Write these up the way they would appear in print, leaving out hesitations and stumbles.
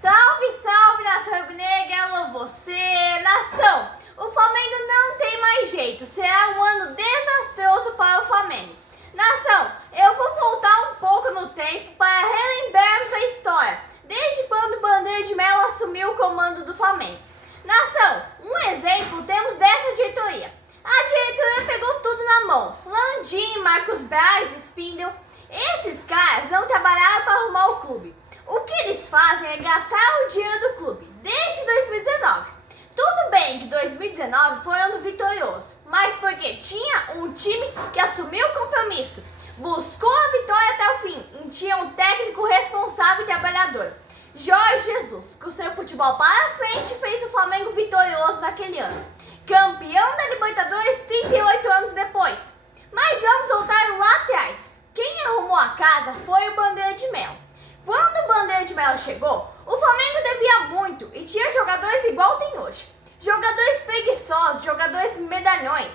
Salve, salve, nação rubro-negra, alô você, nação! O Flamengo não tem mais jeito, será um ano desastroso para o Flamengo. Nação, eu vou voltar um pouco no tempo para relembrarmos a história, desde quando o Bandeira de Melo assumiu o comando do Flamengo. Nação, um exemplo temos dessa diretoria. A diretoria pegou tudo na mão, Landim, Marcos Braz, Spindle. Esses caras não trabalharam para arrumar o clube. O que eles fazem é gastar o dinheiro do clube, desde 2019. Tudo bem que 2019 foi um ano vitorioso, mas porque tinha um time que assumiu o compromisso, buscou a vitória até o fim e tinha um técnico responsável e trabalhador. Jorge Jesus, com seu futebol para frente, fez o Flamengo vitorioso naquele ano. Campeão da Libertadores 38 anos depois. Mas vamos voltar lá atrás. Quem arrumou a casa foi o Bandeira de Melo. Quando o Bandeira de Melo chegou, o Flamengo devia muito e tinha jogadores igual tem hoje. Jogadores preguiçosos, jogadores medalhões.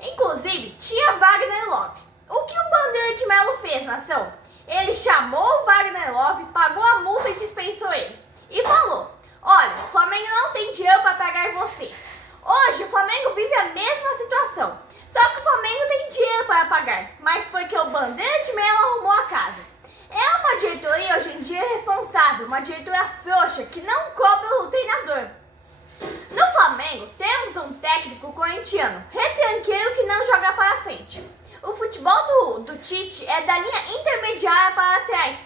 Inclusive, tinha Wagner Love. O que o Bandeira de Melo fez, nação? Ele chamou o Wagner Love, pagou a multa e dispensou ele. E falou, olha, o Flamengo não tem dinheiro para pagar você. Hoje, o Flamengo vive a mesma situação. Só que o Flamengo tem dinheiro para pagar, mas porque o Bandeira de Melo arrumou a casa. É uma diretoria hoje em dia responsável, uma diretoria frouxa que não cobra o treinador. No Flamengo, temos um técnico corintiano, retranqueiro que não joga para frente. O futebol do Tite é da linha intermediária para trás.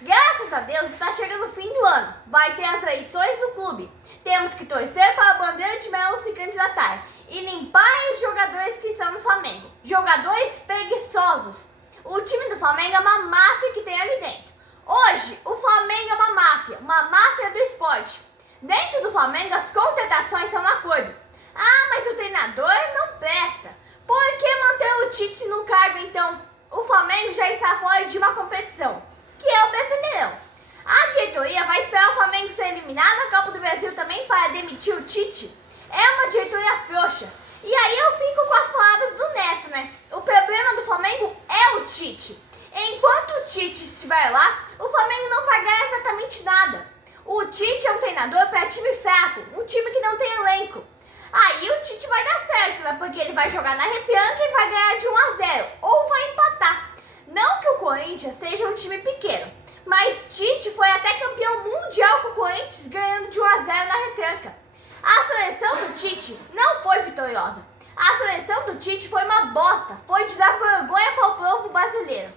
Graças a Deus está chegando o fim do ano, vai ter as eleições do clube. Temos que torcer para a Bandeira de Melo se candidatar e limpar os jogadores que estão no Flamengo. Jogadores preguiçosos. O time do Flamengo é uma máfia que tem ali dentro. Hoje, o Flamengo é uma máfia do esporte. Dentro do Flamengo, as contratações são um acordo. Ah, mas o treinador não presta. Por que manter o Tite no cargo, então? O Flamengo já está fora de uma competição, que é o Brasileirão. A diretoria vai esperar o Flamengo ser eliminado na Copa do Brasil também para demitir o Tite? É uma diretoria frouxa. E aí eu fico com as palavras do Neto, né? O problema do Flamengo é o Tite. Enquanto o Tite estiver lá, o Flamengo não vai ganhar exatamente nada. O Tite é um treinador para time fraco, um time que não tem elenco. Aí o Tite vai dar certo, né? Porque ele vai jogar na retranca e vai ganhar de 1-0, ou vai empatar. Não que o Corinthians seja um time pequeno, mas Tite foi até campeão mundial com o Corinthians ganhando de 1-0 na retranca. A seleção do Tite não foi vitoriosa. A seleção do Tite foi uma bosta, foi de dar vergonha para o povo brasileiro.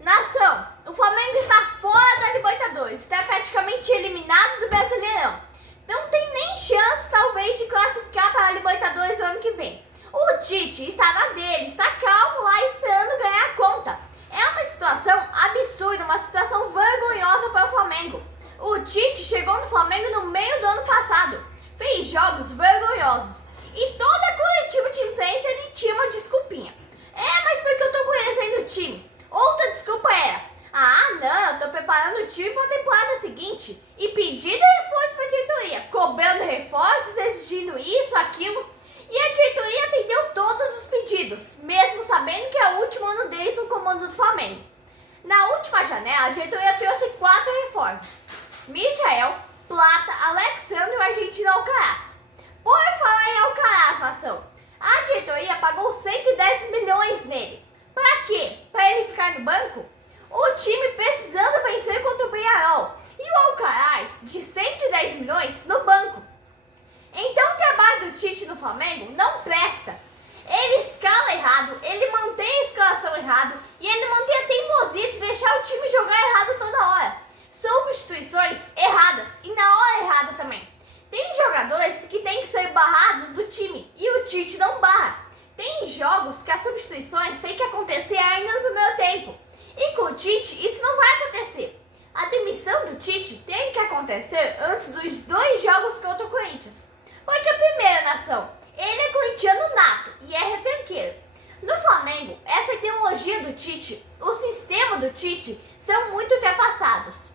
Nação, o Flamengo está fora da Libertadores, está praticamente eliminado do Brasileirão. Não tem nem chance, talvez, de classificar para a Libertadores no ano que vem. O Tite está na dele, está calmo lá esperando ganhar a conta. É uma situação absurda, uma situação vergonhosa para o Flamengo. O Tite chegou no Flamengo no meio do ano passado, fez jogos vergonhosos e toda a coletiva de imprensa ele tinha uma desculpinha. Mas porque eu tô conhecendo o time. Outra desculpa era, não, eu tô preparando o time para a temporada seguinte e pedindo reforço para a diretoria, cobrando reforços, exigindo isso, aquilo. E a diretoria atendeu todos os pedidos, mesmo sabendo que é o último ano deles no comando do Flamengo. Na última janela, a diretoria trouxe 4 reforços. Michael, Plata, Alexandre e o argentino Alcaraz. Por falar em Alcaraz, nação, a diretoria pagou 110 milhões nele. Pra quê? Pra ele ficar no banco? O time precisando vencer contra o Peñarol. E o Alcaraz, de 110 milhões, no banco. Então o trabalho do Tite no Flamengo não presta. Ele escala errado, ele mantém a escalação errado e ele mantém a teimosia de deixar o time jogar errado toda hora. Substituições erradas e na hora errada também. Tem jogadores que têm que ser barrados do time e o Tite não barra. Tem jogos que as substituições têm que acontecer ainda no primeiro tempo. E com o Tite isso não vai acontecer. A demissão do Tite tem que acontecer antes dos 2 jogos contra o Corinthians. Porque primeiro, nação, ele é corintiano nato e é retranqueiro. No Flamengo, essa ideologia do Tite, o sistema do Tite, são muito ultrapassados.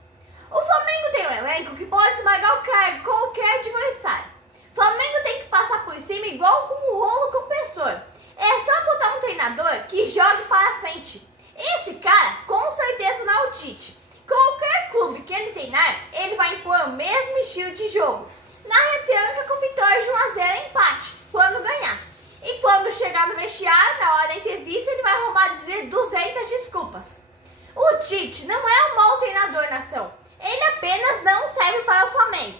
O Flamengo tem um elenco que pode esmagar qualquer adversário. O Flamengo tem que passar por cima igual com um rolo compressor. É só botar um treinador que jogue para frente. Esse cara, com certeza, não é o Tite. Qualquer clube que ele treinar, ele vai impor o mesmo estilo de jogo. Na retranca com vitória de 1 a 0 empate, quando ganhar. E quando chegar no vestiário, na hora da entrevista, ele vai arrumar 200 desculpas. O Tite não é um mau treinador, nação. Ele apenas não serve para o Flamengo.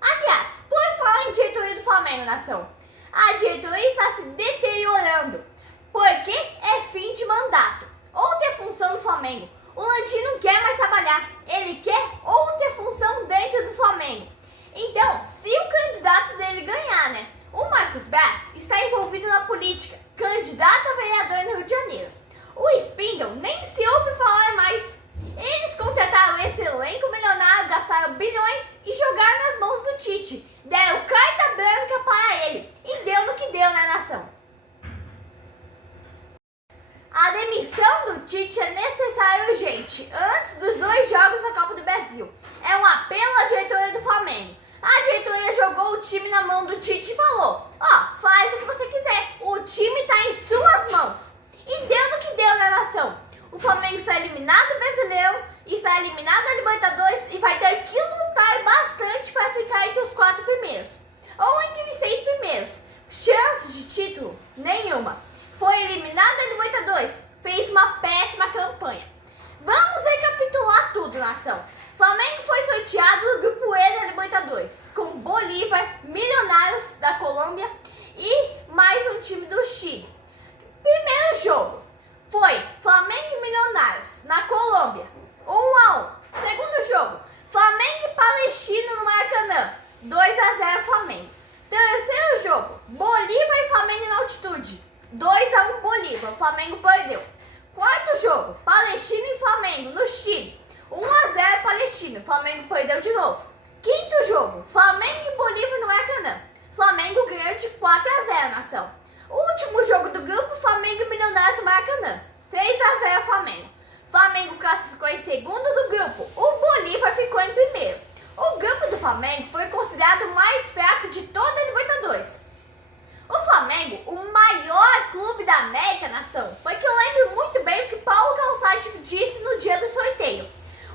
Aliás, por falar em diretoria do Flamengo, nação, a diretoria está se deteriorando, porque é fim de mandato. Outra função do Flamengo. O Landim não quer mais trabalhar, ele quer outra função dentro do Flamengo. Então, se o candidato dele ganhar, né? O Marcos Braz está envolvido na política, candidato a vereador no Rio de Janeiro. O Spindle nem se ouve falar mais. Eles contrataram esse elenco milionário, gastaram bilhões e jogaram nas mãos do Tite. Deram carta branca para ele e deu no que deu, né, nação? A demissão do Tite é necessária e urgente, antes dos 2 jogos da Copa do Brasil. É um apelo à diretoria do Flamengo. A diretoria jogou o time na mão do Tite e falou: ó, faz o que você quiser, o time está em suas mãos. E deu no que deu, né, nação? O Flamengo está eliminado do Brasileiro, está eliminado da Libertadores e vai ter que lutar bastante para ficar entre os 4 primeiros. Ou entre os 6 primeiros. Chances de título? Nenhuma. Foi eliminado da Libertadores, fez uma péssima campanha. Vamos recapitular tudo, nação. Flamengo foi sorteado no grupo E da Libertadores, com Bolívar, Milionários da Colômbia e mais um time do Chile. Primeiro jogo foi Flamengo e Milionários na Colômbia, 1-1. Segundo jogo, Flamengo e Palestino no Maracanã, 2-0 Flamengo. Terceiro jogo, Bolívar e Flamengo na altitude, 2-1 Bolívar, o Flamengo perdeu. Quarto jogo, Palestino e Flamengo no Chile, 1-0 Palestino, o Flamengo perdeu de novo. Quinto jogo, Flamengo e Bolívar no Maracanã, Flamengo ganhou de 4-0, nação. Último jogo do grupo, Flamengo e Milionários no Maracanã, 3-0 Flamengo. Flamengo classificou em segundo do grupo, o Bolívar ficou em primeiro. O grupo do Flamengo foi considerado o mais fraco de toda a Libertadores. O Flamengo, o maior clube da América, nação, foi que eu lembro muito bem o que Paulo Calçade disse no dia do sorteio.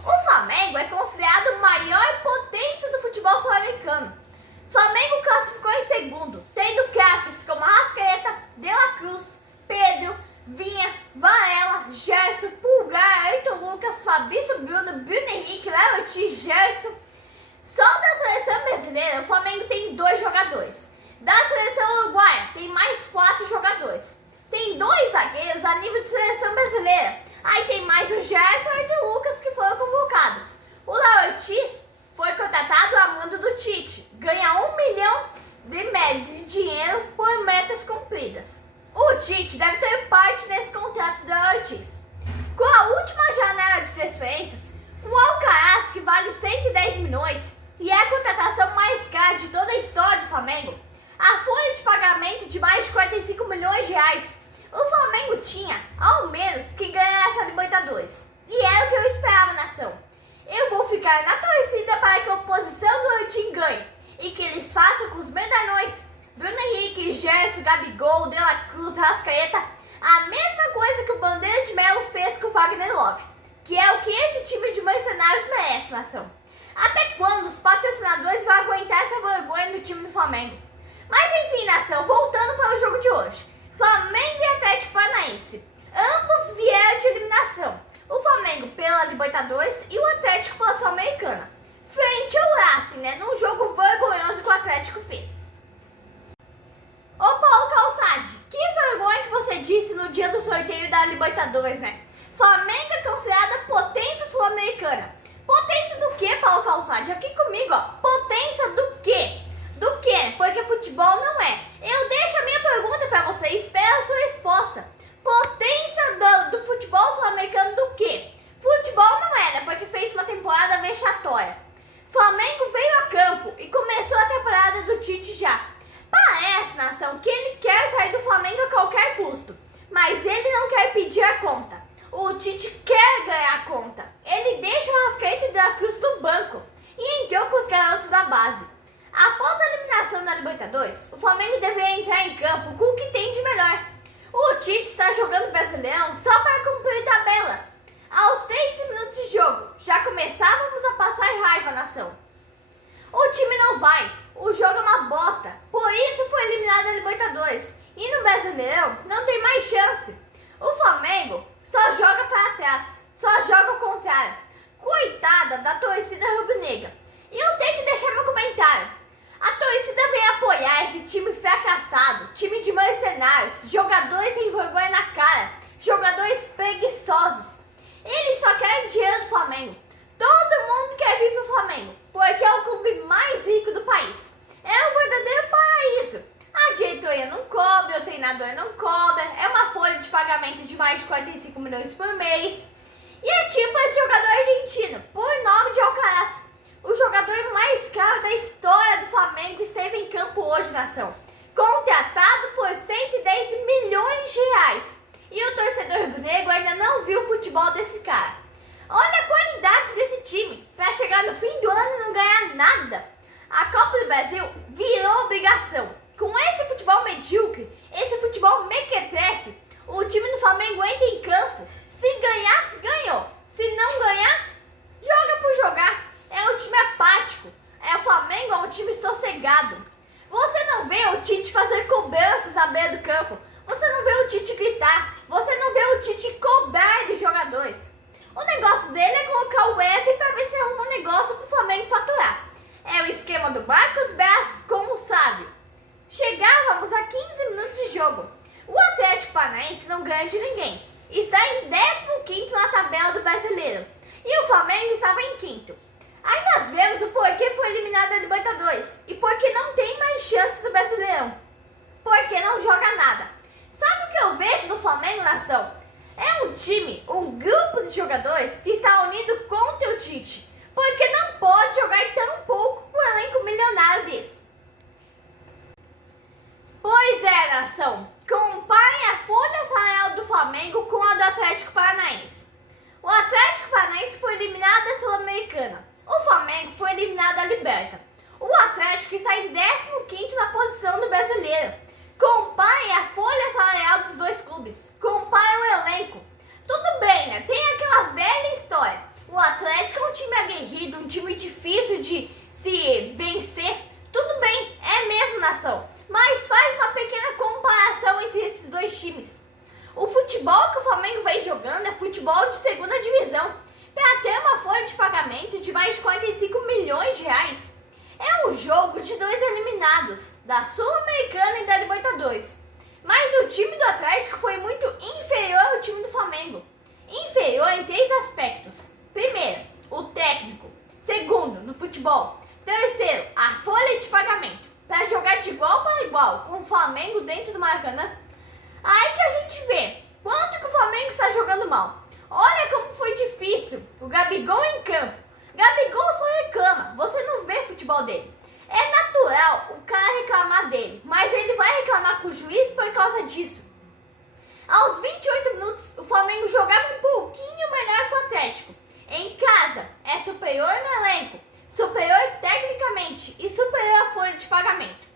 O Flamengo é considerado a maior potência do futebol sul-americano. Flamengo classificou em segundo, tendo craques como Arrascaeta, De La Cruz, Pedro, Vinha, Varela, Gerson, Pulgar, Ayrton Lucas, Fabrício Bruno, Bruno Henrique, Léo Ortiz, Gerson. Só da seleção brasileira, o Flamengo tem 2 jogadores. Da seleção uruguaia, tem mais 4 jogadores. Tem 2 zagueiros a nível de seleção brasileira. Aí tem mais o Gerson e o Lucas que foram convocados. O Léo Ortiz foi contratado a mando do Tite. Ganha 1 milhão de dinheiro por metas cumpridas. O Tite deve ter parte nesse contrato do Léo Ortiz. Com a última janela de transferências, com o Alcaraz, que vale 110 milhões e é a contratação mais cara de toda a história do Flamengo, a folha de pagamento de mais de 45 milhões de reais, o Flamengo tinha, ao menos, que ganhar essa Libertadores. E era o que eu esperava, nação. Eu vou ficar na torcida para que a oposição do Landim ganhe e que eles façam com os medalhões Bruno Henrique, Gerson, Gabigol, De La Cruz, Arrascaeta a mesma coisa que o Bandeira de Melo fez com o Wagner Love, que é o que esse time de mercenários merece, nação. Até quando os patrocinadores vão aguentar essa vergonha do time do Flamengo? Mas enfim, nação, voltando para o jogo de hoje. Flamengo e Atlético Paranaense. Ambos vieram de eliminação. O Flamengo pela Libertadores e o Atlético pela Sul-Americana. Frente ao Racing, né? Num jogo vergonhoso que o Atlético fez. Ô Paulo Calçade, que vergonha que você disse no dia do sorteio da Libertadores, né? Flamengo é considerada potência sul-americana. Potência do que, Paulo Calçade? Aqui comigo, ó. Potência do quê? Do quê? Porque futebol não é. Eu deixo a minha pergunta pra você e espero a sua resposta. Potência do futebol sul-americano do quê? Futebol não era, porque fez uma temporada vexatória. Flamengo veio a campo e começou a temporada do Tite já. Parece, nação, que ele quer sair do Flamengo a qualquer custo, mas ele não quer pedir a conta. O Tite quer ganhar a conta. Ele deixa o Arrascaeta e De La Cruz no banco e entrou com os garotos da base. Após a eliminação da Libertadores, o Flamengo deveria entrar em campo com o que tem de melhor. O Tite está jogando Brasileirão só para cumprir tabela. Aos 13 minutos de jogo, já começávamos a passar raiva, nação. O time não vai, o jogo é uma bosta, por isso foi eliminado da Libertadores. E no Brasileirão não tem mais chance. O Flamengo só joga para trás, só joga ao contrário. Coitada da torcida rubro-negra. E eu tenho que deixar meu comentário. A torcida vem apoiar esse time fracassado, time de mercenários, jogadores sem vergonha na cara, jogadores preguiçosos. Eles só querem dinheiro do Flamengo. Todo mundo quer vir pro Flamengo, porque é o clube mais rico do país. É um verdadeiro paraíso. A diretoria não cobra, o treinador não cobra, é uma folha de pagamento de mais de 45 milhões por mês. E é tipo esse jogador argentino, por nome de Alcaraz. O jogador mais caro da história do Flamengo esteve em campo hoje, nação. Contratado por 110 milhões de reais. E o torcedor rubro-negro ainda não viu o futebol desse cara. Olha a qualidade desse time, para chegar no fim do ano e não ganhar nada. A Copa do Brasil virou obrigação. Com esse futebol medíocre, esse futebol mequetrefe, o time do Flamengo entra em campo. Se ganhar, ganhou. Se não ganhar, joga por jogar. É um time apático. O Flamengo é um time sossegado. Você não vê o Tite fazer cobranças na beira do campo. Você não vê o Tite gritar. Você não vê o Tite cobrar dos jogadores. O negócio dele é colocar o Wesley para ver se arruma um negócio pro Flamengo faturar. É o esquema do Marcos Braz com o Sábio. Chegávamos a 15 minutos de jogo. O Atlético Paranaense não ganha de ninguém. Está em 15º na tabela do Brasileiro. E o Flamengo estava em 5º. Aí nós vemos o porquê foi eliminado da Libertadores. E porque não tem mais chance do Brasileirão. Porque não joga nada. Sabe o que eu vejo no Flamengo, nação? É um time, um grupo de jogadores que está unido contra o Tite. Porque não pode jogar tão pouco com um elenco milionário desse. Pois é, nação. Comparem a folha salarial do Flamengo com a do Atlético Paranaense. O Atlético Paranaense foi eliminado da Sul-Americana. O Flamengo foi eliminado da Liberta. O Atlético está em 15º na posição do Brasileiro. Comparem a folha salarial dos dois clubes. Comparem o elenco. Tudo bem, né? Tem aquela velha história. O Atlético é um time aguerrido, um time difícil de se vencer. Tudo bem, é mesmo, nação. Mas faz uma pequena comparação entre esses dois times. O futebol que o Flamengo vem jogando é futebol de segunda divisão. Para ter uma folha de pagamento de mais de 45 milhões de reais. É um jogo de dois eliminados, da Sul-Americana e da Libertadores. Mas o time do Atlético foi muito inferior ao time do Flamengo. Inferior em 3 aspectos. Primeiro, o técnico. Segundo, no futebol. Terceiro, a folha de pagamento. Para jogar de igual para igual com o Flamengo dentro do Maracanã. Aí que a gente vê quanto que o Flamengo está jogando mal. Olha como foi difícil. O Gabigol em campo. Gabigol só reclama. Você não vê futebol dele. É natural o cara reclamar dele. Mas ele vai reclamar com o juiz por causa disso. Aos 28 minutos, o Flamengo jogava um pouquinho melhor que o Atlético. Em casa, é superior no elenco. Superior tecnicamente e superior à folha de pagamento.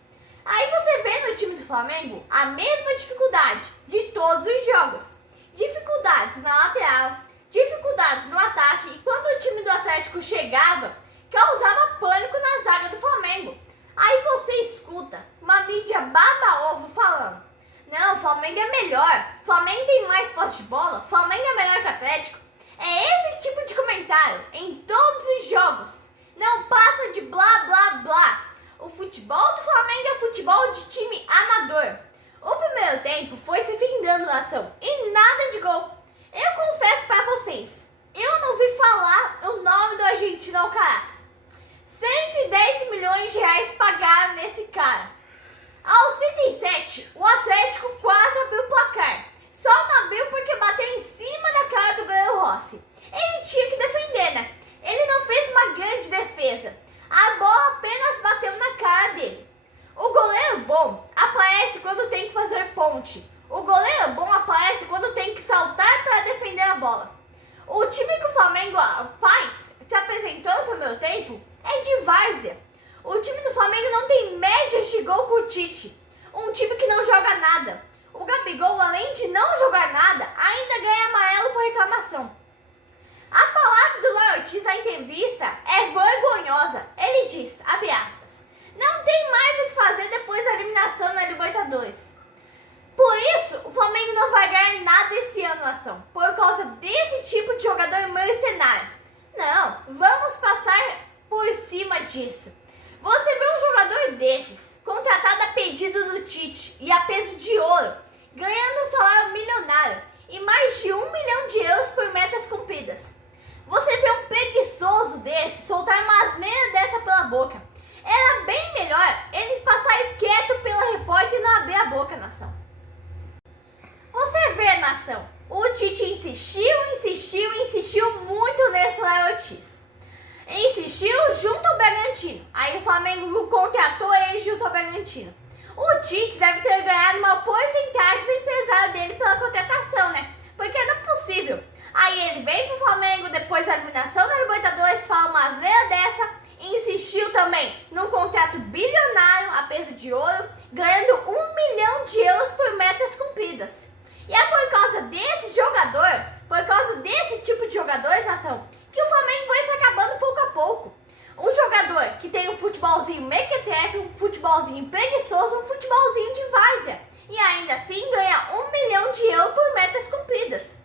Aí você vê no time do Flamengo a mesma dificuldade de todos os jogos. Dificuldades na lateral, dificuldades no ataque e quando o time do Atlético chegava, causava pânico na zaga do Flamengo. Aí você escuta uma mídia baba-ovo falando: não, o Flamengo é melhor, o Flamengo tem mais posse de bola, o Flamengo é melhor que o Atlético. É esse tipo de comentário em todos os jogos. Não passa de blá blá blá. O futebol do Flamengo é futebol de time amador. O primeiro tempo foi se findando na ação e nada de gol. Eu confesso para vocês, eu não vi falar o nome do argentino Alcaraz. 110 milhões de reais pagaram nesse cara. Aos 37, o Atlético quase abriu o placar. Só não abriu porque bateu em cima da cara do goleiro Rossi. Ele tinha que defender, né? Ele não fez uma grande defesa. A bola apenas bateu na cara dele. O goleiro bom aparece quando tem que fazer ponte. O goleiro bom aparece quando tem que saltar para defender a bola. O time que o Flamengo faz, se apresentou no primeiro tempo, é de várzea. O time do Flamengo não tem médias de gol com o Tite. Um time que não joga nada. O Gabigol, além de não jogar nada, ainda ganha amarelo por reclamação. A palavra do Léo Ortiz na entrevista é vergonhosa. Ele diz, abre aspas, não tem mais o que fazer depois da eliminação na Libertadores. Por isso, o Flamengo não vai ganhar nada esse ano, nação, por causa desse tipo de jogador mercenário. Não, vamos passar por cima disso. Você vê um jogador desses, contratado a pedido do Tite e a peso de ouro, ganhando um salário milionário e mais de 1 milhão de euros por metas cumpridas. Você vê um preguiçoso desse soltar uma asneira dessa pela boca. Era bem melhor eles passarem quieto pela repórter e não abrir a boca, nação. Você vê, nação, o Tite insistiu muito nesse Léo Ortiz. Insistiu junto ao Bragantino. Aí o Flamengo contratou ele junto ao Bragantino. O Tite deve ter ganhado uma porcentagem do empresário dele pela contratação, né? Porque não é possível. Aí ele vem pro Flamengo depois da eliminação da Libertadores, fala uma asneira dessa, insistiu também num contrato bilionário a peso de ouro, ganhando 1 milhão de euros por metas cumpridas. E é por causa desse jogador, por causa desse tipo de jogadores, nação, que o Flamengo vai se acabando pouco a pouco. Um jogador que tem um futebolzinho mequetrefe, um futebolzinho preguiçoso, um futebolzinho de várzea. E ainda assim ganha 1 milhão de euros por metas cumpridas.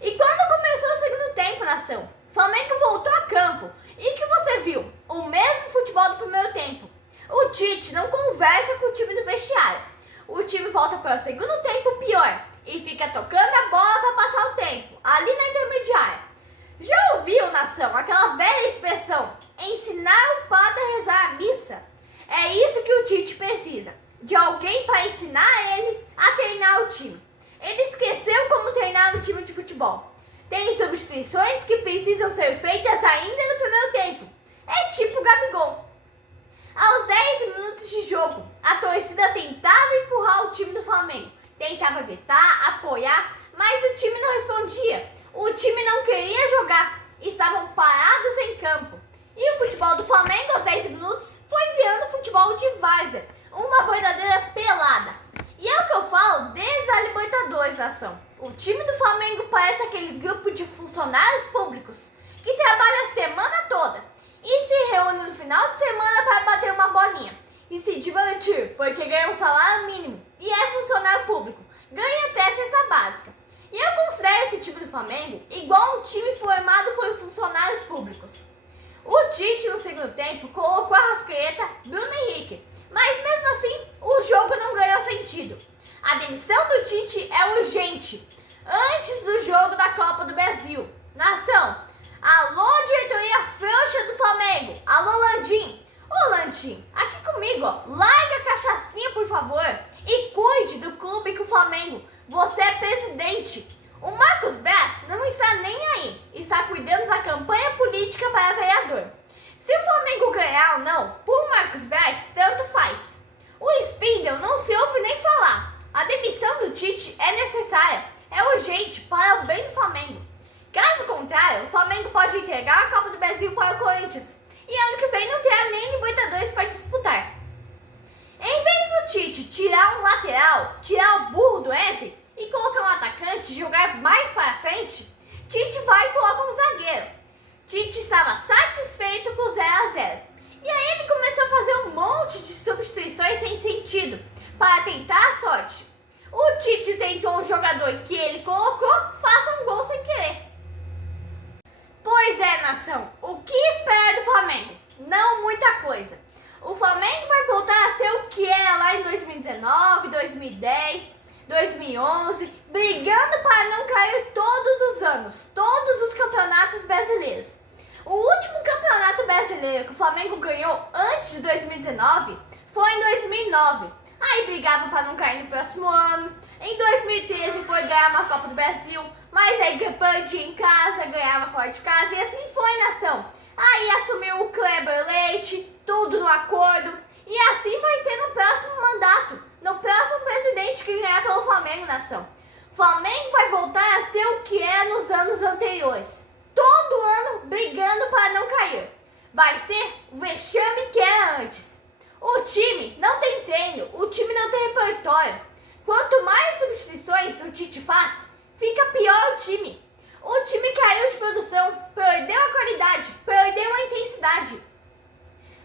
E quando começou o segundo tempo, nação, o Flamengo voltou a campo. E que você viu? O mesmo futebol do primeiro tempo. O Tite não conversa com o time do vestiário. O time volta para o segundo tempo pior e fica tocando a bola para passar o tempo, ali na intermediária. Já ouviu, nação, aquela velha expressão, ensinar o padre a rezar a missa? É isso que o Tite precisa, de alguém para ensinar ele a treinar o time. Ele esqueceu como treinar um time de futebol. Tem substituições que precisam ser feitas ainda no primeiro tempo. É tipo o Gabigol. Aos 10 minutos de jogo, a torcida tentava empurrar o time do Flamengo. Tentava gritar, apoiar, mas o time não respondia. O time não queria jogar. Estavam parados em campo. E o futebol do Flamengo, aos 10 minutos, foi virando futebol de várzea. Uma verdadeira pelada. E é o que eu falo desde a Libertadores, nação. O time do Flamengo parece aquele grupo de funcionários públicos que trabalha a semana toda e se reúne no final de semana para bater uma bolinha e se divertir, porque ganha um salário mínimo e é funcionário público, ganha até cesta básica. E eu considero esse time do Flamengo igual um time formado por funcionários públicos. O Tite, no segundo tempo, colocou Arrascaeta, Bruno Henrique, mas mesmo assim o jogo não ganhou sentido. A demissão do Tite é urgente, antes do jogo da Copa do Brasil. Nação, alô diretoria frouxa do Flamengo, alô Landim. Ô Landim, aqui comigo, ó, larga a cachaçinha por favor e cuide do clube que o Flamengo, você é presidente. O Marcos Braz não está nem aí, está cuidando da campanha política para vereador. Se o Flamengo ganhar ou não, por Marcos Braz, tanto faz. O Spindle não se ouve nem falar. A demissão do Tite é necessária, é urgente para o bem do Flamengo. Caso contrário, o Flamengo pode entregar a Copa do Brasil para o Corinthians e ano que vem não terá nem Libertadores para disputar. Em vez do Tite tirar um lateral, tirar o burro do Wesley e colocar um atacante e jogar mais para frente, Tite vai e coloca um zagueiro. Tite estava satisfeito com 0-0. E aí ele começou a fazer um monte de substituições sem sentido, para tentar a sorte. O Tite tentou um jogador que ele colocou, faça um gol sem querer. Pois é, nação, o que esperar do Flamengo? Não muita coisa. O Flamengo vai voltar a ser o que era lá em 2019, 2010, 2011, brigando para não cair todos os anos, todos os campeonatos brasileiros. O último campeonato brasileiro que o Flamengo ganhou antes de 2019 foi em 2009. Aí brigava para não cair no próximo ano. Em 2013 foi ganhar uma Copa do Brasil, mas aí perdia em casa, ganhava fora de casa e assim foi, nação. Aí assumiu o Kleber Leite, tudo no acordo. E assim vai ser no próximo mandato, no próximo presidente que ganhar pelo Flamengo, nação. O Flamengo vai voltar a ser o que é nos anos anteriores. Todo ano brigando para não cair. Vai ser o vexame que era antes. O time não tem treino, o time não tem repertório. Quanto mais substituições o Tite faz, fica pior o time. O time caiu de produção, perdeu a qualidade, perdeu a intensidade.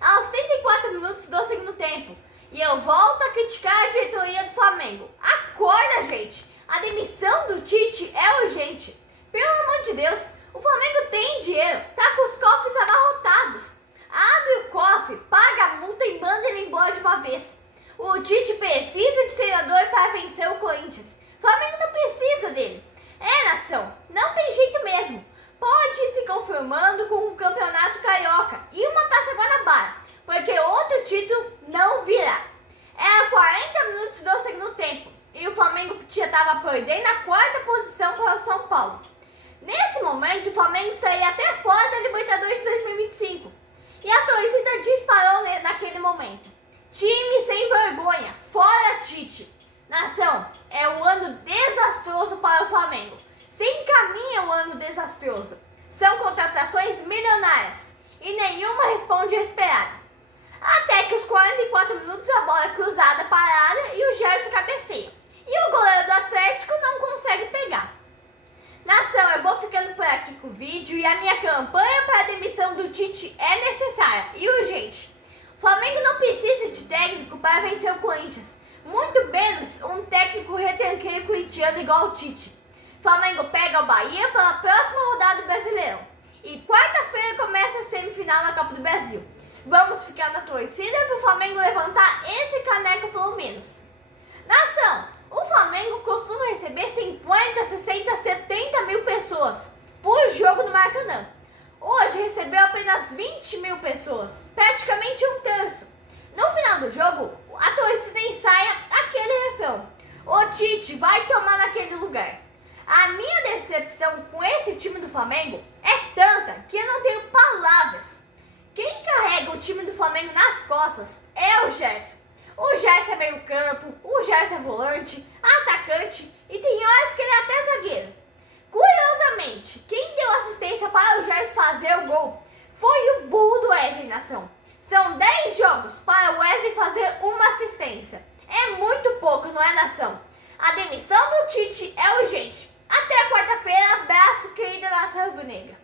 Aos 34 minutos do segundo tempo, e eu volto a criticar a diretoria do Flamengo. Acorda, gente! A demissão do Tite é urgente. Pelo amor de Deus, o Flamengo tem dinheiro, tá com os cofres abarrotados. Abre o cofre, paga a multa e manda ele embora de uma vez. O Tite precisa de treinador para vencer o Corinthians. O Flamengo não precisa dele. É, nação, não tem jeito mesmo. Pode ir se conformando com o Campeonato Carioca e uma Taça Guanabara, porque outro título não virá. Era 40 minutos do segundo tempo e o Flamengo já estava perdendo a quarta posição para o São Paulo. Nesse momento, o Flamengo estaria até fora da Libertadores de 2025 e a torcida disparou naquele momento. Time sem vergonha, fora Tite. Nação, é um ano desastroso para o Flamengo. Se encaminha um ano desastroso. São contratações milionárias e nenhuma responde ao esperado. Até que os 44 minutos a bola é cruzada para a área e o Gerson cabeceia. E o goleiro do Atlético não consegue pegar. Nação, eu vou ficando por aqui com o vídeo e a minha campanha para a demissão do Tite é necessária e urgente. O Flamengo não precisa de técnico para vencer o Corinthians, muito menos um técnico retranqueiro corintiano igual o Tite. O Flamengo pega o Bahia pela próxima rodada do Brasileirão e quarta-feira começa a semifinal da Copa do Brasil. Vamos ficar na torcida para o Flamengo levantar esse caneco pelo menos. Nação, o Flamengo costuma receber 50, 60, 70 mil pessoas por jogo no Maracanã. Hoje recebeu apenas 20 mil pessoas, praticamente um terço. No final do jogo, a torcida ensaia aquele refrão: o Tite vai tomar naquele lugar. A minha decepção com esse time do Flamengo é tanta que eu não tenho palavras. Quem carrega o time do Flamengo nas costas é o Gerson. O Gerson é meio campo, o Gerson é volante, atacante e tem horas que ele é até zagueiro. Curiosamente, quem deu assistência para o Gerson fazer o gol foi o burro do Wesley, nação. São 10 jogos para o Wesley fazer uma assistência. É muito pouco, não é, nação? A demissão do Tite é urgente. Até quarta-feira, abraço, querida nação rubro-negra.